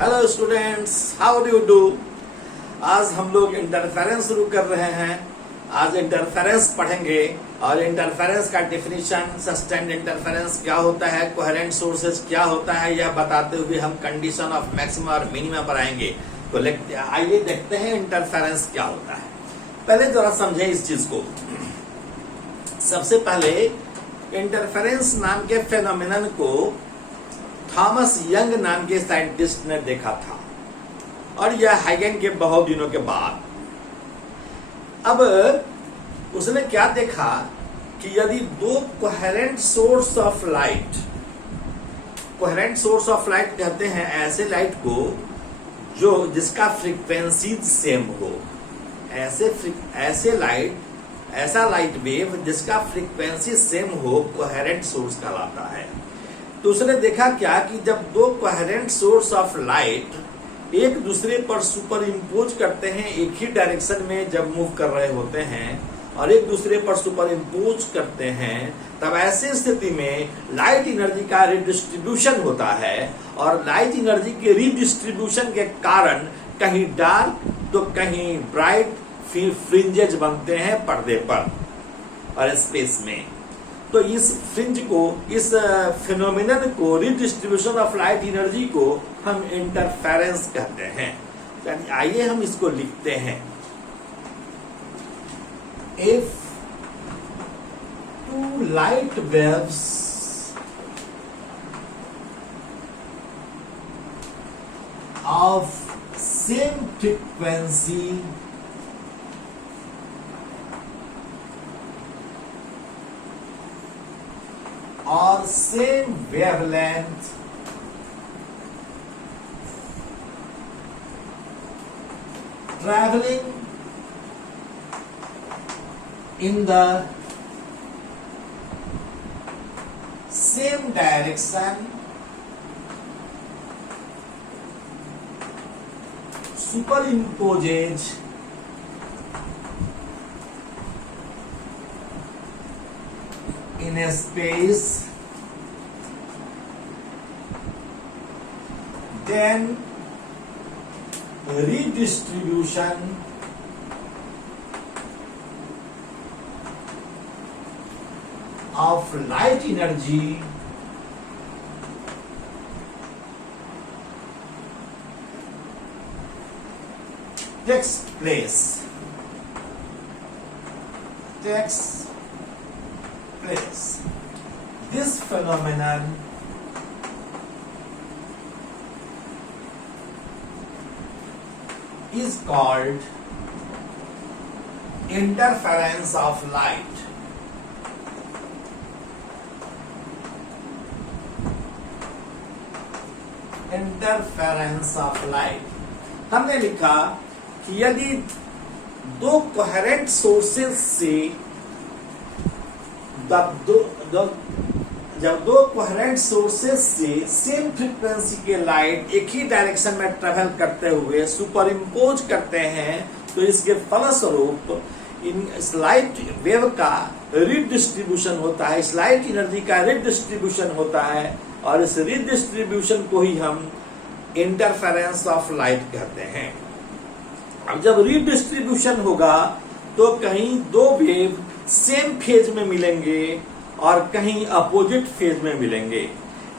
Hello students, how do you do. आज हम लोग इंटरफेरेंस शुरू कर रहे हैं। आज इंटरफेरेंस पढ़ेंगे और इंटरफेरेंस का डेफिनेशन, सस्टेन्ड इंटरफेरेंस क्या होता है, कोहेरेंट सोर्सेज क्या होता है, यह बताते हुए हम कंडीशन ऑफ मैक्सिमा और मिनिमा पर आएंगे। तो आइए देखते हैं इंटरफेरेंस क्या होता है। पहले जरा समझें इस चीज को। सबसे पहले इंटरफेरेंस नाम के फेनोमेनन को थॉमस यंग नाम के साइंटिस्ट ने देखा था, और यह हाइगन के बहुत दिनों के बाद। अब उसने क्या देखा कि यदि दो coherent source of light, coherent source of light कहते हैं ऐसे लाइट को जो जिसका फ्रीक्वेंसी सेम हो, ऐसा लाइट वेव जिसका फ्रीक्वेंसी सेम हो, कोहेरेंट सोर्स कहलाता है। तो उसने देखा क्या कि जब दो कोहेरेंट सोर्स ऑफ लाइट एक दूसरे पर सुपर इम्पोज करते हैं, एक ही डायरेक्शन में जब मूव कर रहे होते हैं और एक दूसरे पर सुपर इम्पोज करते हैं, तब ऐसे स्थिति में लाइट एनर्जी का रिडिस्ट्रीब्यूशन होता है। और लाइट एनर्जी के रिडिस्ट्रीब्यूशन के कारण कहीं डार्क तो कहीं ब्राइट फ्रिंजेज बनते हैं पर्दे पर और स्पेस में। तो इस फ्रिंज को, इस फिनोमिनन को, रिडिस्ट्रीब्यूशन ऑफ लाइट एनर्जी को हम इंटरफेरेंस कहते हैं। आइए हम इसको लिखते हैं। If two light waves of same frequency or same wavelength traveling in the same direction, superimposes in a space, then redistribution of light energy takes place. This phenomenon is called interference of light. Interference of light। हमने लिखा कि यदि दो coherent sources से जब दो coherent sources से same frequency के लाइट एक ही डायरेक्शन में ट्रेवल करते हुए सुपर इम्पोज करते हैं, तो इसके फलस्वरूप इस लाइट वेव का रिडिस्ट्रीब्यूशन होता है, इस लाइट एनर्जी का रिडिस्ट्रीब्यूशन होता है, और इस रिडिस्ट्रीब्यूशन को ही हम इंटरफेरेंस ऑफ लाइट कहते हैं। अब जब रिडिस्ट्रीब्यूशन होगा तो कहीं दो वेव सेम फेज में मिलेंगे और कहीं अपोजिट फेज में मिलेंगे।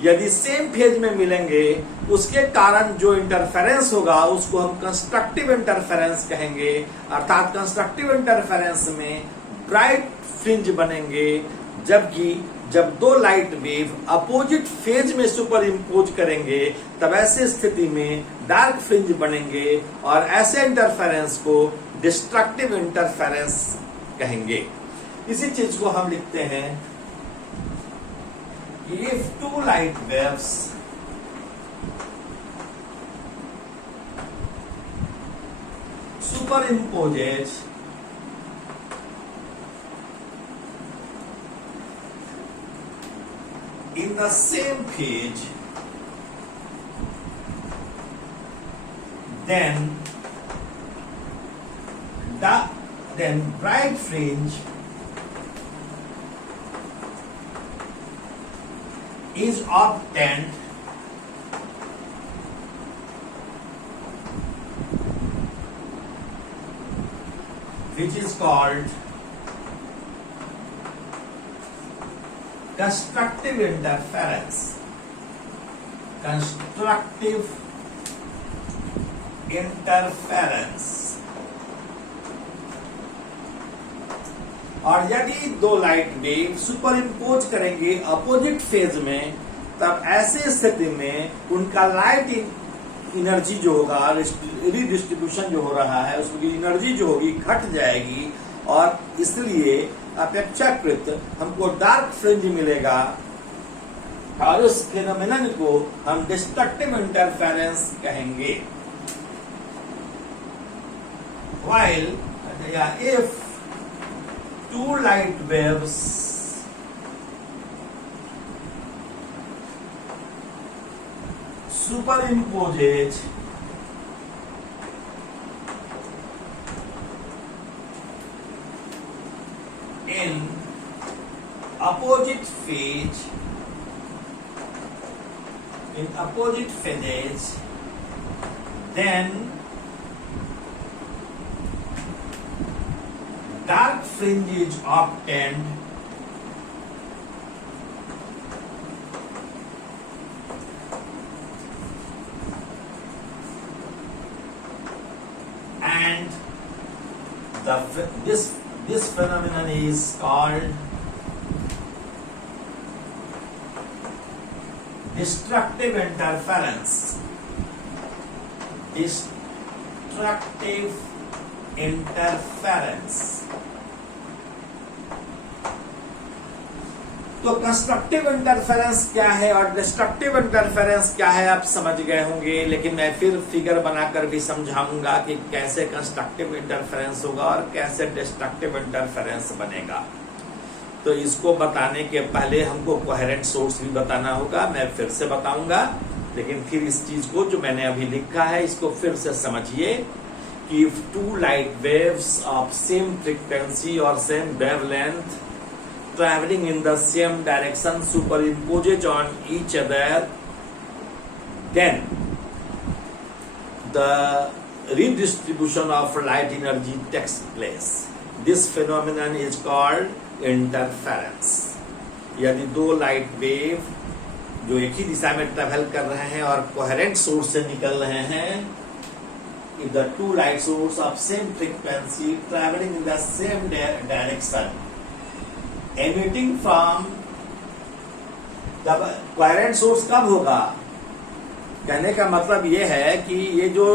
यदि सेम फेज में मिलेंगे, उसके कारण जो इंटरफेरेंस होगा उसको हम कंस्ट्रक्टिव इंटरफेरेंस कहेंगे। अर्थात कंस्ट्रक्टिव इंटरफेरेंस में ब्राइट फ्रिंज बनेंगे, जबकि जब दो लाइट वेव अपोजिट फेज में सुपर इम्पोज करेंगे तब ऐसे स्थिति में डार्क फ्रिंज बनेंगे, और ऐसे इंटरफेरेंस को डिस्ट्रक्टिव इंटरफेरेंस कहेंगे। इसी चीज को हम लिखते हैं कि if two light waves superimposes in the same phase, then bright fringe is obtained which is called constructive interference. Constructive interference. और यदि दो लाइट वेव सुपर इम्पोज करेंगे अपोजिट फेज में, तब ऐसे स्थिति में उनका लाइट एनर्जी जो होगा, रिडिस्ट्रीब्यूशन जो हो रहा है, उसकी एनर्जी जो होगी घट जाएगी, और इसलिए अपेक्षाकृत हमको डार्क फ्रिंज मिलेगा, और उस फिनोमेनन को हम डिस्ट्रक्टिव इंटरफेरेंस कहेंगे। While if two light waves superimpose in opposite phase, then dark fringe is obtained, and this phenomenon is called destructive interference. Destructive interference. तो कंस्ट्रक्टिव इंटरफेरेंस क्या है और डिस्ट्रक्टिव इंटरफेरेंस क्या है आप समझ गए होंगे, लेकिन मैं फिर फिगर बनाकर भी समझाऊंगा कि कैसे कंस्ट्रक्टिव इंटरफेरेंस होगा और कैसे डिस्ट्रक्टिव इंटरफेरेंस बनेगा। तो इसको बताने के पहले हमको कोहेरेंट सोर्स भी बताना होगा, मैं फिर से बताऊंगा, लेकिन फिर इस चीज को जो मैंने अभी लिखा है इसको फिर से समझिए कि if two light waves of same frequency or same wavelength traveling in the same direction superimposes on each other, then the redistribution of light energy takes place. This phenomenon is called interference. यदि दो light wave जो एक ही दिशा में travel कर रहे हैं और coherent source से निकल रहे हैं, if the two light sources of same frequency traveling in the same direction, emitting from, जब कोहेरेंट सोर्स कब होगा, कहने का मतलब ये है कि ये जो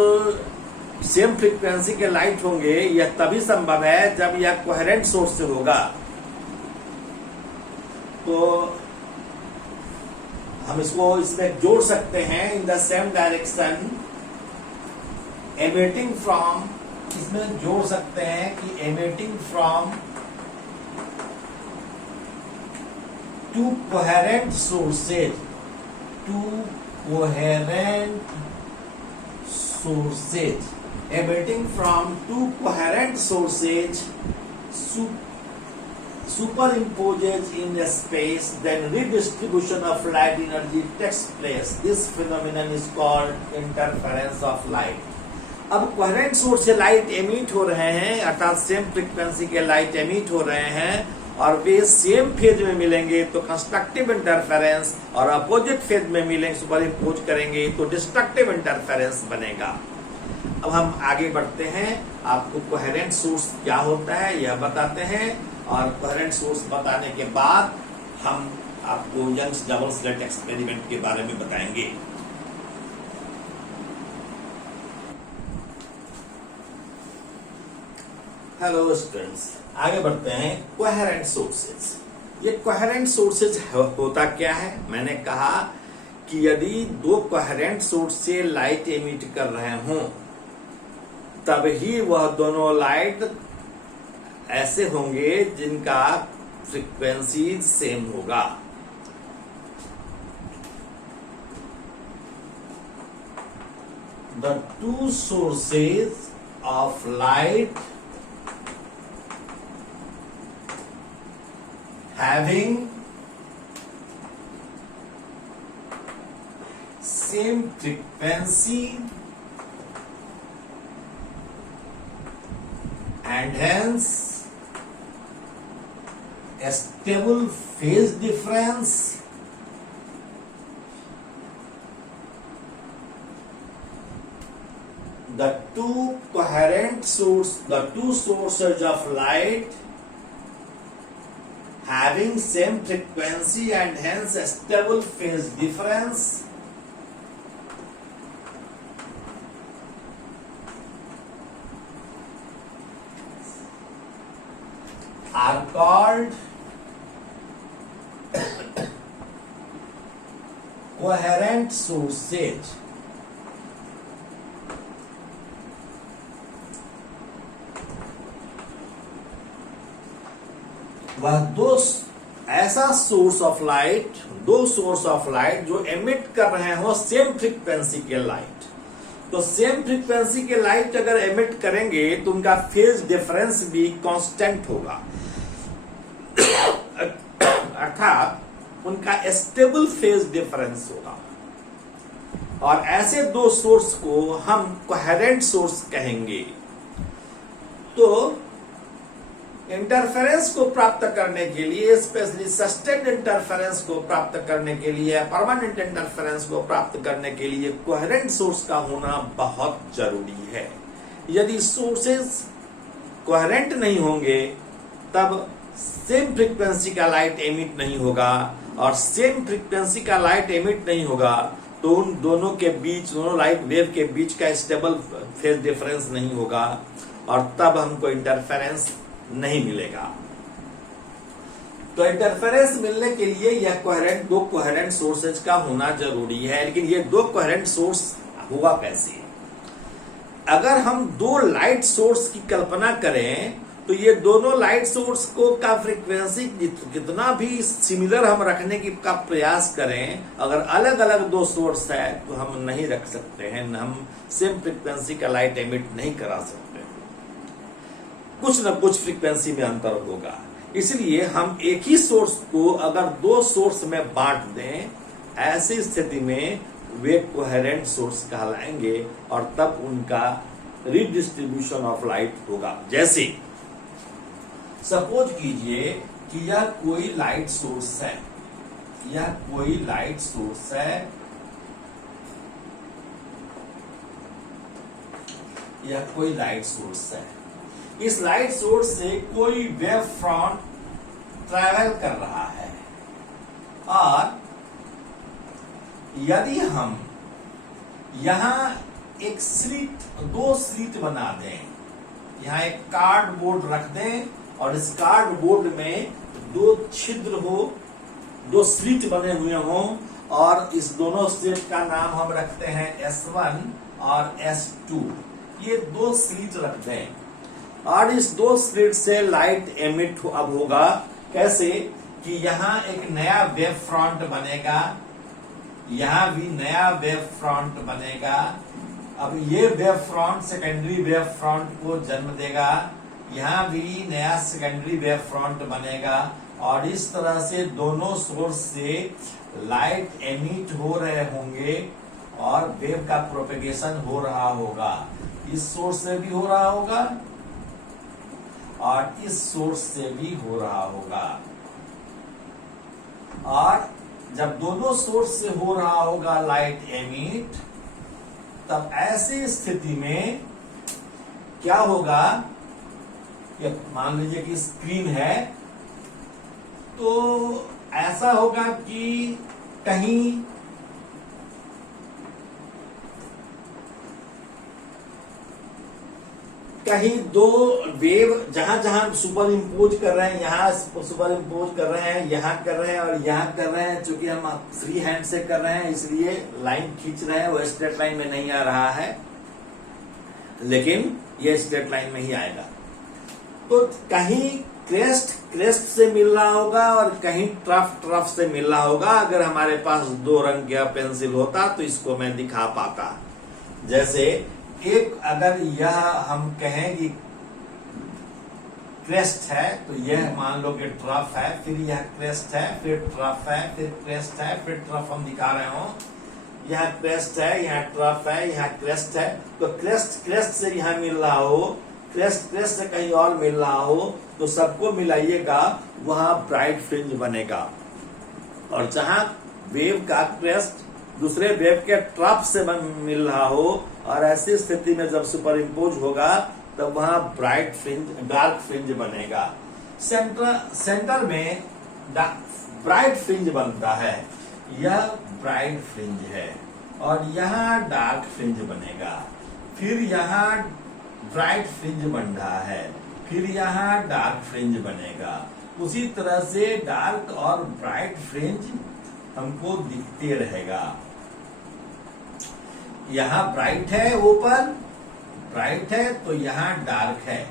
सेम फ्रीक्वेंसी के लाइट होंगे यह तभी संभव है जब यह कोहेरेंट सोर्स से होगा। तो हम इसको इसमें जोड़ सकते हैं, in the same direction emitting from, इसमें जोड़ सकते हैं कि emitting from to coherent sources, to coherent sources, emitting from two coherent sources superimposes in a space, then redistribution of light energy takes place. This phenomenon is called interference of light. अब coherent source से light emit हो रहे हैं, अर्थात same frequency के light emit हो रहे हैं और वे सेम फेज में मिलेंगे तो कंस्ट्रक्टिव इंटरफेरेंस, और अपोजिट फेज में मिलेंगे सुपरइम्पोज करेंगे तो डिस्ट्रक्टिव इंटरफेरेंस बनेगा। अब हम आगे बढ़ते हैं, आपको कोहेरेंट सोर्स क्या होता है यह बताते हैं, और कोहेरेंट सोर्स बताने के बाद हम आपको यंग्स डबल स्लिट एक्सपेरिमेंट के बारे में बताएंगे। हेलो स्टूडेंट्स, आगे बढ़ते हैं। कोहेरेंट सोर्सेज, ये कोहेरेंट सोर्सेज होता क्या है? मैंने कहा कि यदि दो कोहेरेंट सोर्स से लाइट एमिट कर रहे हों तब ही वह दोनों लाइट ऐसे होंगे जिनका फ्रीक्वेंसी सेम होगा। The two sources of light having same frequency and hence a stable phase difference the two sources of light having same frequency and hence a stable phase difference are called coherent sources. वह ऐसा source of light, दो source of light जो emit कर रहे हो same frequency के light. तो same frequency के लाइट अगर एमिट करेंगे तो उनका फेज डिफरेंस भी कांस्टेंट होगा, अर्थात उनका स्टेबल फेज डिफरेंस होगा। और ऐसे दो सोर्स को हम कोहेरेंट सोर्स कहेंगे। तो इंटरफेरेंस को प्राप्त करने के लिए, स्पेशली सस्टेन्ड इंटरफेरेंस को प्राप्त करने के लिए, परमानेंट इंटरफेरेंस को प्राप्त करने के लिए कोहेरेंट सोर्स का होना बहुत जरूरी है। यदि सोर्सेस कोहेरेंट नहीं होंगे तब सेम फ्रीक्वेंसी का लाइट एमिट नहीं होगा, और सेम फ्रीक्वेंसी का लाइट एमिट नहीं होगा तो उन दोनों के बीच, दोनों लाइट वेव के बीच का स्टेबल फेज डिफरेंस नहीं होगा, और तब हमको इंटरफेरेंस नहीं मिलेगा। तो इंटरफेरेंस मिलने के लिए यह दो कोहेरेंट सोर्सेज का होना जरूरी है। लेकिन ये दो कोहेरेंट सोर्स हुआ कैसे? अगर हम दो लाइट सोर्स की कल्पना करें तो ये दोनों लाइट सोर्स को का फ्रीक्वेंसी कितना भी सिमिलर हम रखने की का प्रयास करें, अगर अलग अलग दो सोर्स है तो हम नहीं रख सकते हैं, हम सेम फ्रीक्वेंसी का लाइट एमिट नहीं करा सकते, कुछ न कुछ फ्रीक्वेंसी में अंतर होगा। इसलिए हम एक ही सोर्स को अगर दो सोर्स में बांट दें, ऐसी स्थिति में वे कोहेरेंट सोर्स कहलाएंगे और तब उनका रिडिस्ट्रीब्यूशन ऑफ लाइट होगा। जैसे सपोज कीजिए कि यह कोई लाइट सोर्स है, यह कोई लाइट सोर्स है, यह कोई लाइट सोर्स है। इस लाइट सोर्स से कोई वेव फ्रंट ट्रैवल कर रहा है, और यदि हम यहां एक दो स्लिट बना दें, यहां एक कार्डबोर्ड रख दें और इस कार्डबोर्ड में दो छिद्र हो, दो स्लिट बने हुए हों, और इस दोनों स्लिट का नाम हम रखते हैं S1 और S2। ये दो स्लिट रख दें और इस दो स्लिट से लाइट एमिट अब होगा। कैसे कि यहाँ एक नया वेव फ्रंट बनेगा, यहाँ भी नया वेव फ्रंट बनेगा। अब ये wave front secondary wave front को जन्म देगा, यहाँ भी नया सेकेंडरी वेव फ्रंट बनेगा, और इस तरह से दोनों सोर्स से लाइट एमिट हो रहे होंगे और वेव का प्रोपेगेशन हो रहा होगा। इस सोर्स से भी हो रहा होगा और इस सोर्स से भी हो रहा होगा, और जब दोनों सोर्स से हो रहा होगा लाइट एमिट, तब ऐसी स्थिति में क्या होगा? ये मान लीजिए कि स्क्रीन है, तो ऐसा होगा कि कहीं दो वेव जहां जहां सुपर इम्पोज कर रहे हैं, यहाँ सुपर इम्पोज कर रहे हैं, यहाँ कर रहे हैं और यहाँ कर रहे हैं। चूंकि हम फ्री हैंड से कर रहे हैं इसलिए लाइन खींच रहे हैं, वो स्ट्रेट लाइन में नहीं आ रहा है, लेकिन ये स्ट्रेट लाइन में ही आएगा। तो कहीं क्रेस्ट से मिल रहा होगा और कहीं ट्रफ से मिल रहा होगा। अगर हमारे पास दो रंग का पेंसिल होता तो इसको मैं दिखा पाता। जैसे एक, अगर यह हम कहें कि क्रेस्ट है तो यह मान लो कि ट्रफ है, फिर यह क्रेस्ट है, फिर ट्रफ है, फिर क्रेस्ट है, फिर ट्रफ हम दिखा रहे हो। यहाँ क्रेस्ट है, यहाँ ट्रफ है, यहाँ क्रेस्ट है। तो क्रेस्ट से यहाँ मिल रहा हो क्रेस्ट से कहीं और मिल रहा हो तो सबको मिलाइएगा, वहां ब्राइट फ्रिंज बनेगा। और जहां वेव का क्रेस्ट दूसरे वेव के ट्रफ से मिल रहा हो और ऐसी स्थिति में जब सुपर इम्पोज होगा तब वहां ब्राइट फ्रिंज, डार्क फ्रिंज बनेगा। सेंटर में ब्राइट फ्रिंज बनता है, यह ब्राइट फ्रिंज है, और यहाँ डार्क फ्रिंज बनेगा। फिर यहाँ ब्राइट फ्रिंज बन रहा है, फिर यहाँ डार्क फ्रिंज बनेगा। उसी तरह से डार्क और ब्राइट फ्रिंज हमको दिखते रहेगा। यहाँ ब्राइट है, ऊपर ब्राइट है तो यहाँ डार्क है,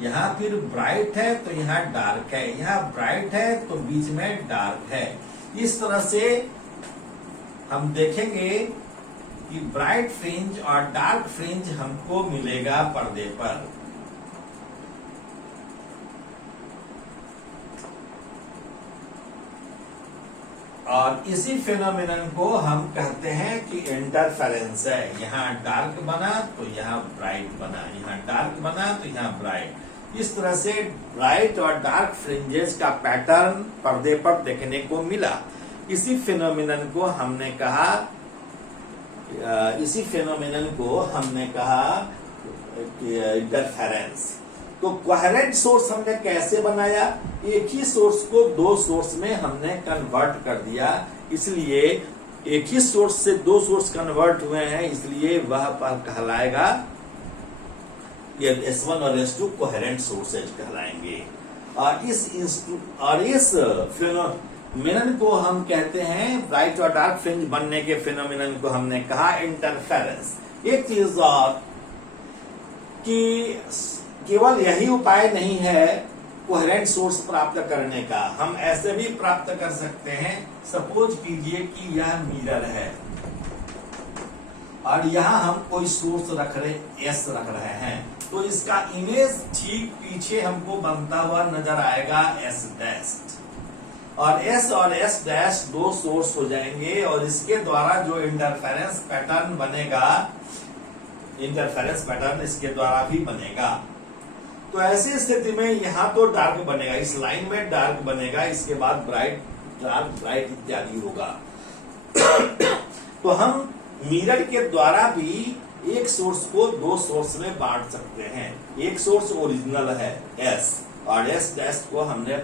यहाँ फिर ब्राइट है तो यहाँ डार्क है, यहाँ ब्राइट है तो बीच में डार्क है। इस तरह से हम देखेंगे कि ब्राइट फ्रिंज और डार्क फ्रिंज हमको मिलेगा पर्दे पर। और इसी फिनोमिनन को हम कहते हैं कि इंटरफेरेंस है। यहाँ डार्क बना तो यहाँ ब्राइट बना, यहाँ डार्क बना तो यहाँ ब्राइट। इस तरह से ब्राइट और डार्क फ्रिंजेस का पैटर्न पर्दे पर देखने को मिला। इसी फिनोमिनन को हमने कहा इंटरफेरेंस। तो कोहेरेंट सोर्स हमने कैसे बनाया? एक ही सोर्स को दो सोर्स में हमने कन्वर्ट कर दिया, इसलिए एक ही सोर्स से दो सोर्स कन्वर्ट हुए हैं, इसलिए वह कहलाएगा, ये S1 और S2 कोहेरेंट सोर्सेज कहलाएंगे। और इस फिनोमिनन को हम कहते हैं, ब्राइट और डार्क फ्रिंज बनने के फिनोमिनन को हमने कहा इंटरफेरेंस। एक चीज और कि केवल यही उपाय नहीं है कोहेरेंट सोर्स प्राप्त करने का, हम ऐसे भी प्राप्त कर सकते हैं। सपोज कीजिए कि यह मिरर है और यहाँ हम कोई सोर्स रख रहे हैं, तो इसका इमेज ठीक पीछे हमको बनता हुआ नजर आएगा S डैश, और S और S डैश दो सोर्स हो जाएंगे, और इसके द्वारा जो इंटरफेरेंस पैटर्न बनेगा, इंटरफेरेंस पैटर्न इसके द्वारा भी बनेगा। तो ऐसी स्थिति में यहाँ तो डार्क बनेगा, इस लाइन में डार्क बनेगा, इसके बाद ब्राइट, डार्क, ब्राइट इत्यादि होगा। तो हम मिरर के द्वारा भी एक सोर्स को दो सोर्स में बांट सकते हैं। एक सोर्स ओरिजिनल है S, और S डैश को हमने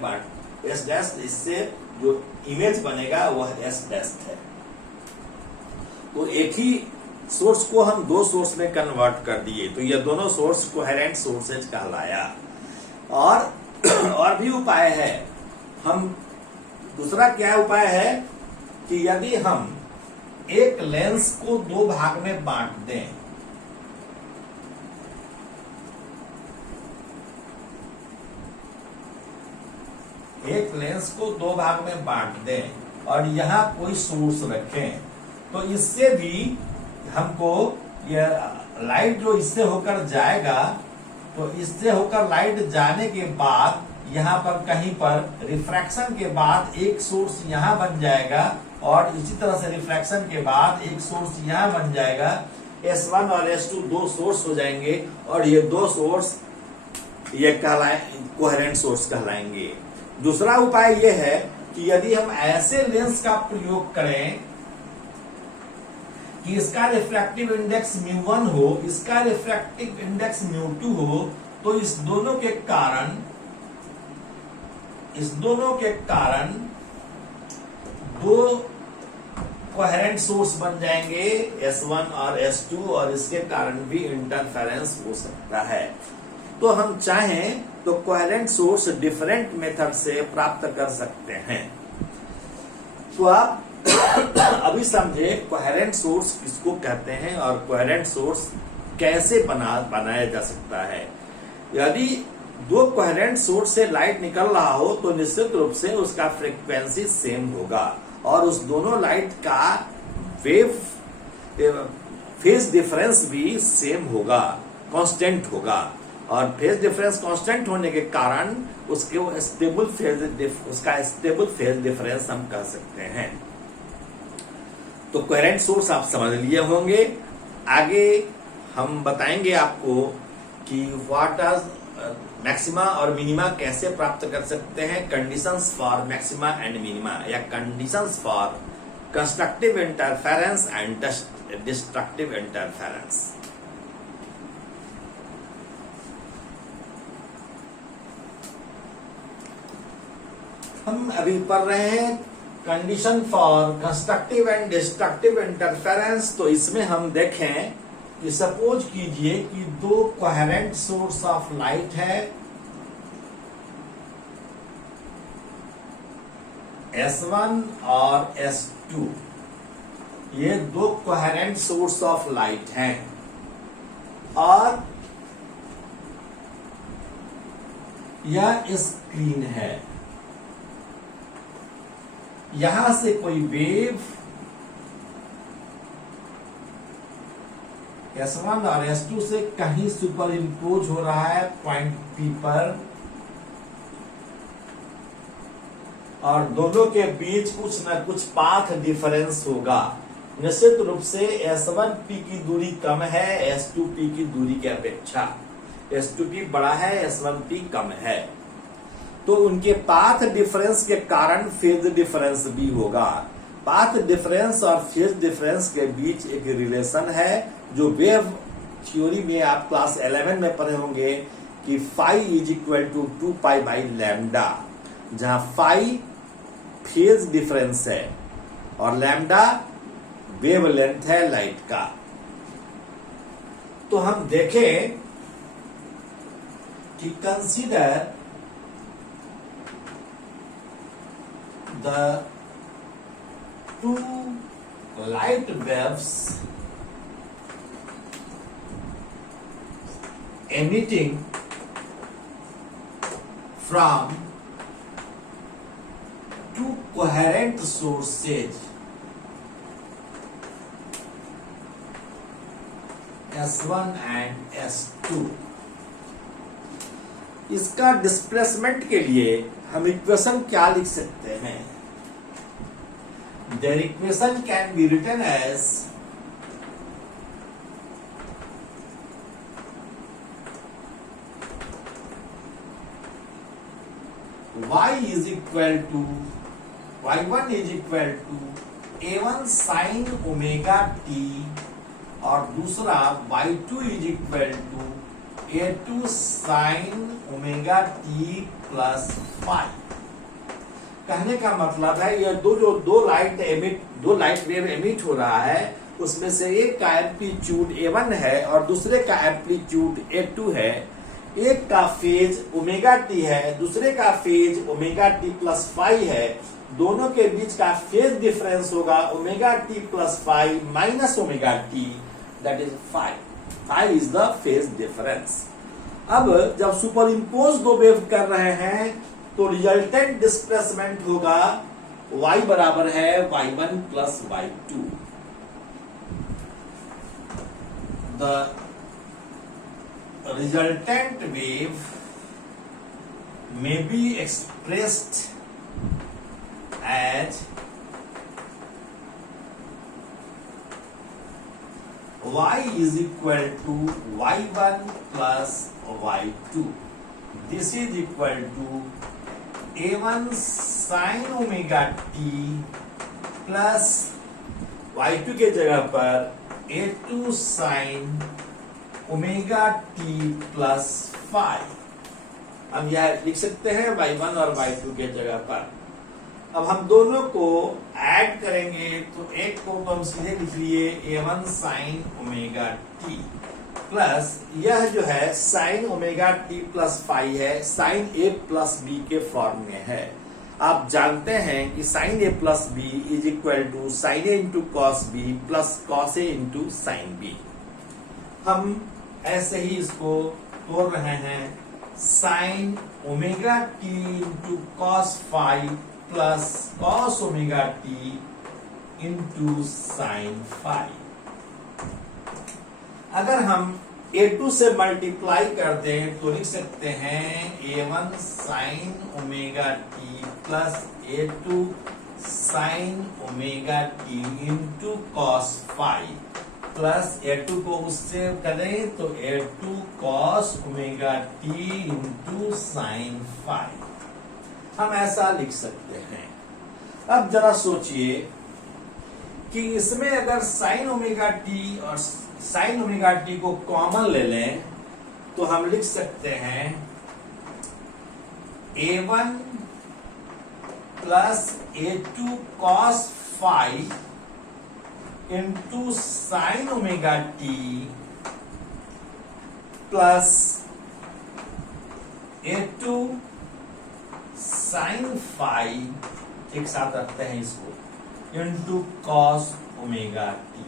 S डैश, इससे जो इमेज बनेगा वह S डैश है। तो एक ही सोर्स को हम दो सोर्स में कन्वर्ट कर दिए, तो ये दोनों सोर्स कोहेरेंट सोर्सेज कहलाया। और भी उपाय है। हम दूसरा क्या उपाय है कि यदि हम एक लेंस को दो भाग में बांट दें, एक लेंस को दो भाग में बांट दें और यहाँ कोई सोर्स रखें, तो इससे भी हमको यह लाइट जो इससे होकर जाएगा, तो इससे होकर लाइट जाने के बाद यहाँ पर कहीं पर रिफ्रैक्शन के बाद एक सोर्स यहाँ बन जाएगा, और इसी तरह से रिफ्रैक्शन के बाद एक सोर्स यहाँ बन जाएगा। S1 और S2 दो सोर्स हो जाएंगे, और ये दो सोर्स ये कोहेरेंट सोर्स कहलाएंगे। दूसरा उपाय यह है कि यदि हम ऐसे लेंस का प्रयोग करें कि इसका रिफ्रैक्टिव इंडेक्स μ1 हो, इसका रिफ्रैक्टिव इंडेक्स μ2 हो, तो इस दोनों के कारण दो कोहेरेंट सोर्स बन जाएंगे, S1 और S2, और इसके कारण भी इंटरफेरेंस हो सकता है। तो हम चाहें तो कोहेरेंट सोर्स डिफरेंट मेथड से प्राप्त कर सकते हैं। तो आप अभी समझे कोहेरेंट सोर्स किसको कहते हैं और कोहेरेंट सोर्स कैसे बनाया जा सकता है। यदि दो कोहेरेंट सोर्स से लाइट निकल रहा हो तो निश्चित रूप से उसका फ्रीक्वेंसी सेम होगा, और उस दोनों लाइट का फेज डिफरेंस भी सेम होगा, कांस्टेंट होगा। और फेज डिफरेंस कांस्टेंट होने के कारण उसका स्टेबल फेज डिफरेंस हम कह सकते हैं। तो कोहेरेंट सोर्स आप समझ लिए होंगे। आगे हम बताएंगे आपको कि व्हाट आर मैक्सिमा और मिनिमा कैसे प्राप्त कर सकते हैं, conditions for maxima and minima या conditions for constructive interference and destructive interference. हम अभी पढ़ रहे हैं condition for constructive and destructive interference. तो इसमें हम देखें कि सपोज कीजिए कि दो कोहेरेंट सोर्स ऑफ लाइट है, S1 और S2। ये दो कोहेरेंट सोर्स ऑफ लाइट हैं और यह स्क्रीन है। यहां से कोई वेव S1 और S2 से कहीं सुपर इम्पोज हो रहा है पॉइंट P पर, और दोनों के बीच कुछ न कुछ पाथ डिफरेंस होगा। निश्चित रूप से S1P की दूरी कम है S2P की दूरी की अपेक्षा। S2P बड़ा है, S1P कम है, तो उनके पाथ डिफरेंस के कारण फेज डिफरेंस भी होगा। पाथ डिफरेंस और फेज डिफरेंस के बीच एक रिलेशन है जो वेव थ्योरी में आप क्लास 11 में पढ़े होंगे कि phi is equal to 2 pi by lambda, जहां फाई फेज डिफरेंस है और लैम्डा वेव लेंथ है लाइट का। तो हम देखें कि consider the two light waves emitting from two coherent sources S1 and S2। इसका डिस्प्लेसमेंट के लिए हम इक्वेशन क्या लिख सकते हैं? Their equation can be written as y is equal to y1 is equal to a1 sin omega t और दूसरा y2 is equal to a2 sin omega t plus 5। कहने का मतलब है यह दो लाइट वेव एमिट हो रहा है, उसमें से एक का एम्पलीट्यूड A1 है और दूसरे का एम्पलीट्यूड A2 है। एक का फेज ओमेगा टी है, दूसरे का फेज ओमेगा टी प्लस 5 है। दोनों के बीच का फेज डिफरेंस होगा omega T plus 5 minus omega T, that is 5। 5 is the phase difference. अब जब सुपर इम्पोज दो वेव कर रहे हैं तो रिजल्टेंट डिस्प्लेसमेंट होगा y बराबर है y1 plus y2। The resultant wave may be expressed as y is equal to y1 plus y2। This is equal to a1 sin omega t plus y2 के जगह पर a2 sin omega t plus 5। हम यह लिख सकते हैं y1 और y2 के जगह पर। अब हम दोनों को ऐड करेंगे तो एक को हम सीधे लिख लिए a1 sin omega t plus यह जो है साइन ओमेगा टी प्लस 5 है, साइन ए प्लस बी के फॉर्म में है। आप जानते हैं कि sine A plus B is equal to sine A into cos B plus cos A into sine B. हम ऐसे ही इसको तोड़ रहे हैं, sine omega T into cos 5 plus cos omega T into sine 5। अगर हम a2 से मल्टीप्लाई कर दें तो लिख सकते हैं a1 sine omega T plus a2 sine omega T into cos 5 plus A2 को उससे करें तो A2 cos omega T into sine phi, हम ऐसा लिख सकते हैं। अब जरा सोचिए कि इसमें अगर साइन ओमेगा टी और साइन ओमेगा टी को कॉमन ले लें तो हम लिख सकते हैं A1 plus A2 cos phi into sine omega T plus A2 sine phi, एक साथ रखते हैं इसको, इंटू कॉस ओमेगा टी।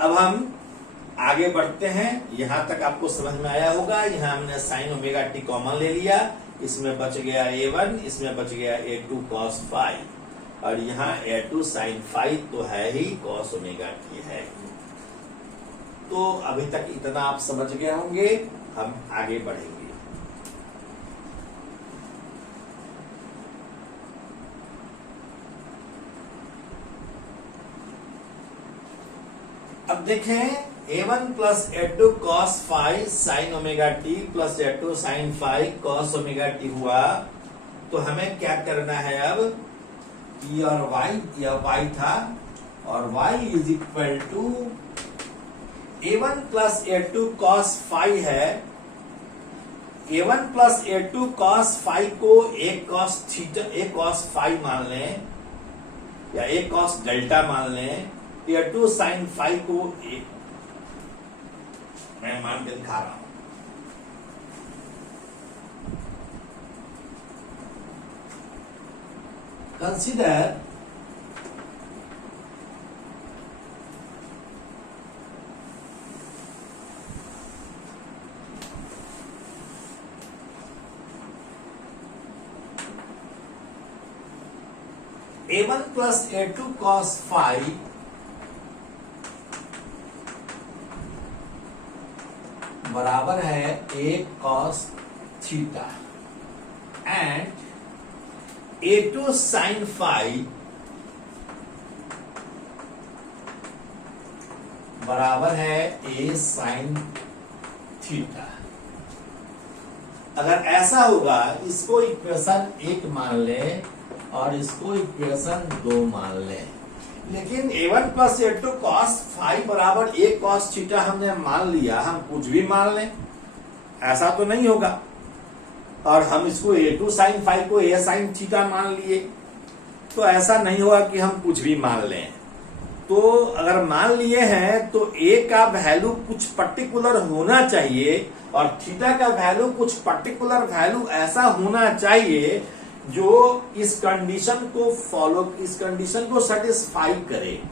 अब हम आगे बढ़ते हैं। यहां तक आपको समझ में आया होगा। यहां हमने साइन ओमेगा टी कॉमन ले लिया, इसमें बच गया A1, इसमें बच गया A2 cos फाई, और यहाँ A2 sin फाई तो है ही, cos ओमेगा टी है। तो अभी तक इतना आप समझ गए होंगे। हम आगे बढ़ेंगे। अब देखें A1 plus A2 cos phi sine omega T plus A2 sine phi cos omega T हुआ। तो हमें क्या करना है अब, E और Y, यह Y था, और Y is equal to A1 plus A2 cos phi है। A1 plus A2 cos phi को एक cos थीटा, एक cos फाई मान लें, या एक cos डेल्टा मान लें। A2 साइन फाई को एक, मैं मान के दिखा रहा हूं। Consider A1 plus A2 cos phi बराबर है A cos theta, and A2 sine phi बराबर है A साइन थीटा। अगर ऐसा होगा, इसको इक्वेशन 1 मान लें और इसको इक्वेशन 2 मान लें। लेकिन A1 plus A2 cos phi बराबर A cos थीटा हमने मान लिया, हम कुछ भी मान लें, ऐसा तो नहीं होगा। और हम इसको A2 साइन फाई को A साइन थीटा मान लिए, तो ऐसा नहीं होगा कि हम कुछ भी मान लें। तो अगर मान लिए हैं तो A का वैल्यू कुछ पर्टिकुलर होना चाहिए, और थीटा का वैल्यू कुछ पर्टिकुलर वैल्यू ऐसा होना चाहिए जो इस कंडीशन को फॉलो, इस कंडीशन को सेटिस्फाई करे।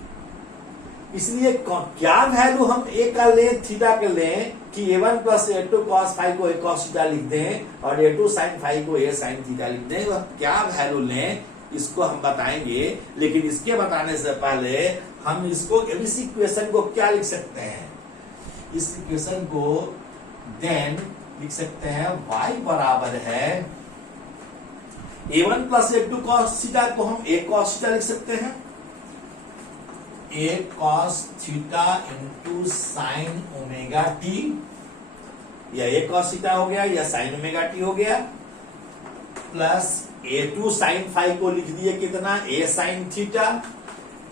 इसलिए क्या वैल्यू हम A का लें, थीटा के लें, कि A1 plus A2 cos phi को A cos थीटा लिख दें और A2 साइन फाई को A साइन थीटा लिख दें, वह क्या वैल्यू लें इसको हम बताएंगे। लेकिन इसके बताने से पहले हम इसको, इस इक्वेशन को क्या लिख सकते हैं, इस इक्वेशन को देन लिख सकते हैं y बराबर है A1 plus A2 cos theta को हम A cos थीटा लिख सकते हैं, A cos theta into sine omega T, या A cos थीटा हो गया या साइन ओमेगा टी हो गया, प्लस A2 साइन फाई को लिख दिए कितना, A sine theta,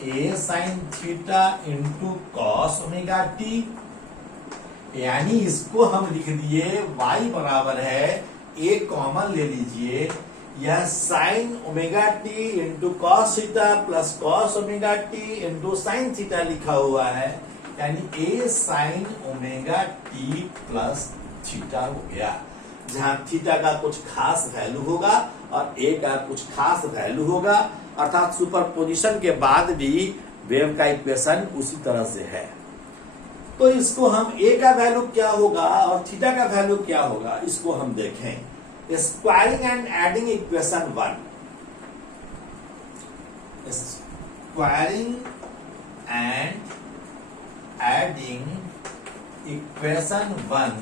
A sine theta into cos omega T, यानी इसको हम लिख दिए y बराबर है, A कॉमन ले लीजिए, यह sign omega T into cos theta plus cos omega T into sine theta लिखा हुआ है, यानी A sign omega T plus theta हो गया, जहां थीटा का कुछ खास वैल्यू होगा और A का कुछ खास वैल्यू होगा। अर्थात सुपरपोजिशन के बाद भी वेव का इक्वेशन उसी तरह से है। तो इसको हम A का वैल्यू क्या होगा और थीटा का वैल्यू क्या होगा, इसको हम देखें। Squaring and adding equation 1, squaring and adding equation 1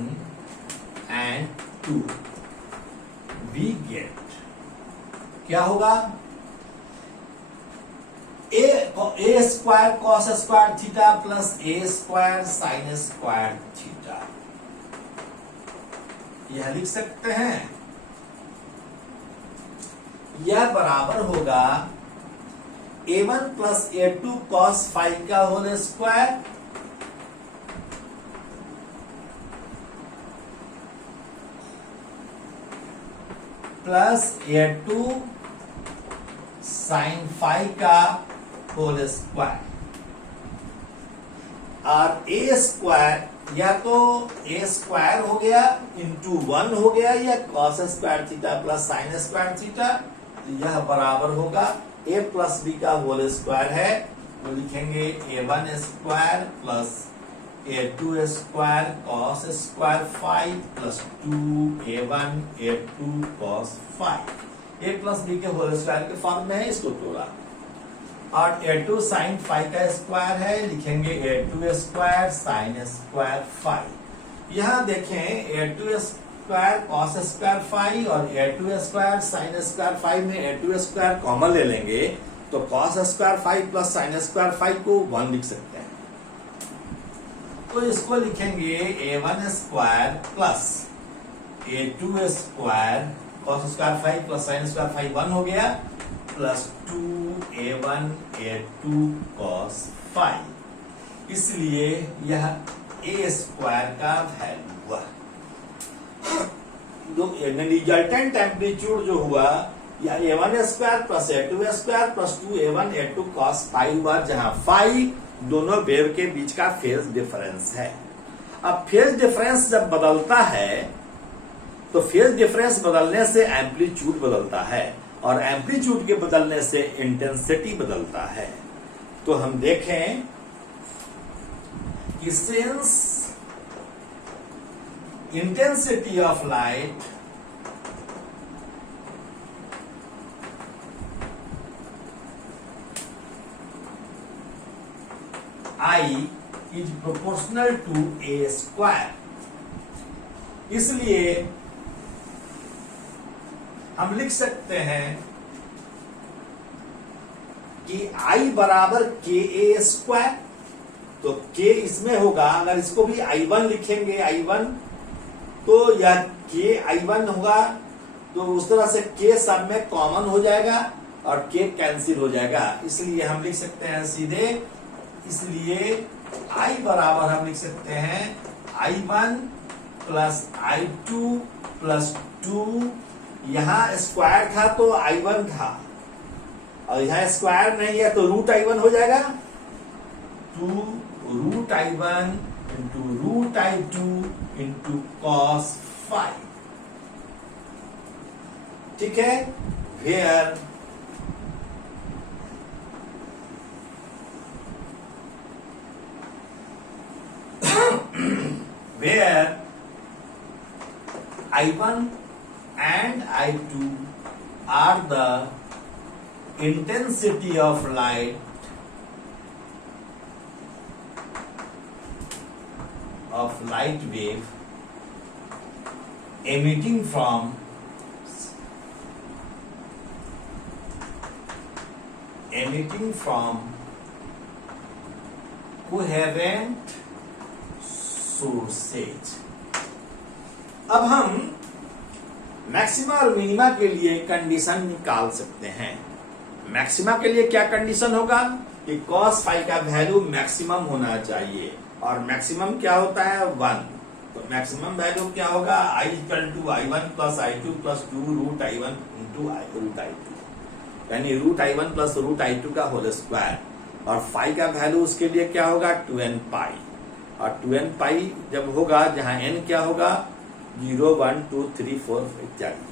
and 2, we get क्या होगा, a square cos square theta plus a square sine square theta, यह लिख सकते हैं। यह बराबर होगा a1 plus a2 cos phi का whole square plus a2 sine phi का होल स्क्वायर, और ए स्क्वायर या तो ए स्क्वायर हो गया इंटू 1 हो गया या cos square theta plus sine square theta, यह बराबर होगा a प्लस बी का होल स्क्वायर है, तो लिखेंगे a1 square plus a2 square cos square 5 plus 2a1 a2 cos 5, a plus B के होल स्क्वायर के फॉर्म में है, इसको तोड़ा। और a2 साइन 5 का स्क्वायर है, लिखेंगे a2 स्क्वायर साइन स्क्वायर 5। यहाँ देखें a2 स्क्वायर कॉस स्क्वायर 5 और a2 स्क्वायर साइन स्क्वायर 5 में a2 स्क्वायर कॉमन ले लेंगे तो cos square 5 plus sine square 5 को 1 लिख सकते हैं। तो इसको लिखेंगे a1 square plus a2 square cos square 5 plus sine square 5 1 हो गया प्लस 2a1 a2 कॉस 5, इसलिए यह a स्क्वायर का वैल्यू हुआ। जो रिजल्टेंट एम्पलीट्यूड जो हुआ या a1 square plus a2 square plus 2a1 a2 cos 5 हुआ, जहां 5 दोनों वेव के बीच का फेज डिफरेंस है। अब फेज डिफरेंस जब बदलता है तो फेज डिफरेंस बदलने से एम्पलीट्यूड बदलता है और एम्पलीट्यूड के बदलने से इंटेंसिटी बदलता है। तो हम देखें कि since intensity of light I is proportional to a square, इसलिए हम लिख सकते हैं कि I बराबर के ए स्क्वायर, तो k इसमें होगा, अगर इसको भी I1 लिखेंगे I1 तो यह k I1 होगा, तो उस तरह से k सब में कॉमन हो जाएगा और k कैंसिल हो जाएगा, इसलिए हम लिख सकते हैं सीधे, इसलिए I बराबर हम लिख सकते हैं I1 प्लस I2 प्लस 2, यहाँ स्क्वायर था तो I1 था और यहाँ स्क्वायर नहीं है तो रूट I1 हो जाएगा, 2 root I1 into root I2 into cos 5, ठीक है। Where where I1 and I2 are the intensity of light wave emitting from coherent sources. अब हम मैक्सिमा और मिनिमा के लिए कंडीशन निकाल सकते हैं। मैक्सिमा के लिए क्या कंडीशन होगा कि cos फाई का वैल्यू मैक्सिमम होना चाहिए और मैक्सिमम क्या होता है 1, तो मैक्सिमम वैल्यू क्या होगा I equal to I1 plus I2 plus 2 root I1 into root I2, यानी root I1 plus root I2 का होल स्क्वायर, और फाई का वैल्यू उसके लिए क्या होगा 2n पाई, और 2n पाई जब होगा जहां n क्या होगा 0 1 2 3 4 इत्यादि।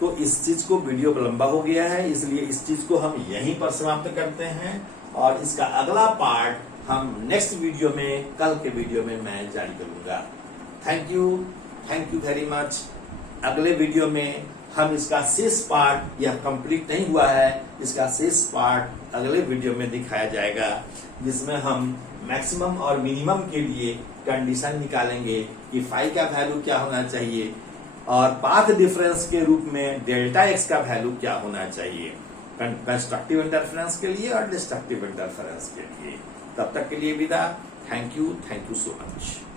तो इस चीज को वीडियो लंबा हो गया है, इसलिए इस चीज को हम यहीं पर समाप्त करते हैं और इसका अगला पार्ट हम नेक्स्ट वीडियो में, कल के वीडियो में मैं जारी करूंगा। Thank you very much. अगले वीडियो में हम इसका शेष पार्ट, यह कंप्लीट नहीं हुआ है, इसका शेष पार्ट अगले वीडियो में दिखाया जाएगा, जिसमें हम मैक्सिमम और मिनिमम के लिए कंडीशन निकालेंगे कि फाई का वैल्यू क्या होना चाहिए और पाथ डिफरेंस के रूप में डेल्टा एक्स का वैल्यू क्या होना चाहिए। कंस्ट्रक्टिव इंटरफेरेंस के लिए और डिस्ट्रक्टिव इंटरफेरेंस के लिए। तब तक के लिए विदा। Thank you so much.